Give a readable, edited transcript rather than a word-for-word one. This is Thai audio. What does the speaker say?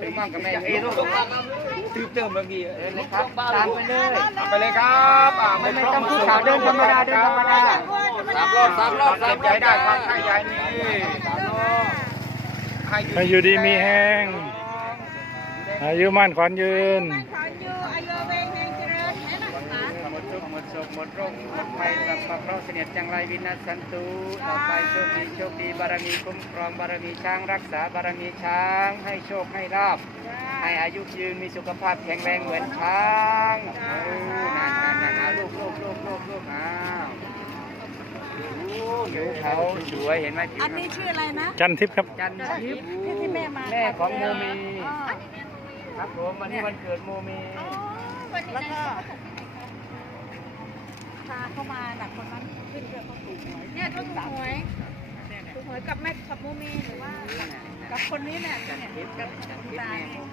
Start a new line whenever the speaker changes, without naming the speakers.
ซื้อมั่งกับแม่ลูกตื้อเติมเมื่อกี้เลยครับตามไปเลยไปเลยครับ
ไม่ต้องพูดข่าวเดินธรรมดาเดินธรรมดา
สามรอบใจได้ความให้ยายนี่
ให้อยู่ดีมีแห้งอายุมั่นขวัญยืน
หมดสุขหมดโรคหมดภัยสัพพะเคราะห์เสนียดจังไรวินาศสันตุต่อไปโชคดีบารมีคุ้มครองบารมีช้างรักษาบารมีช้างให้โชคให้ลาภให้อายุยืนมีสุขภาพแข็งแรงเหมือนช้างนั่นลูกอ้าวผิวเขาสวยเห็นไหมผิว
อันนี้ชื่ออะไรนะ
จันทิพย์ครับ
จันทิพย์
ที่แม่มา
แม่ของโมมีครับผมวันนี้วันเกิดโมมี
แล้วก็พาเข้ามาจากคนนั้นขึ้นเรือเขาถูกหวยเนี่ยถูกหวยถูกหวยกับแม่กับโมมีหรือว่ากับคนนี้เนี่ยกับคุณตา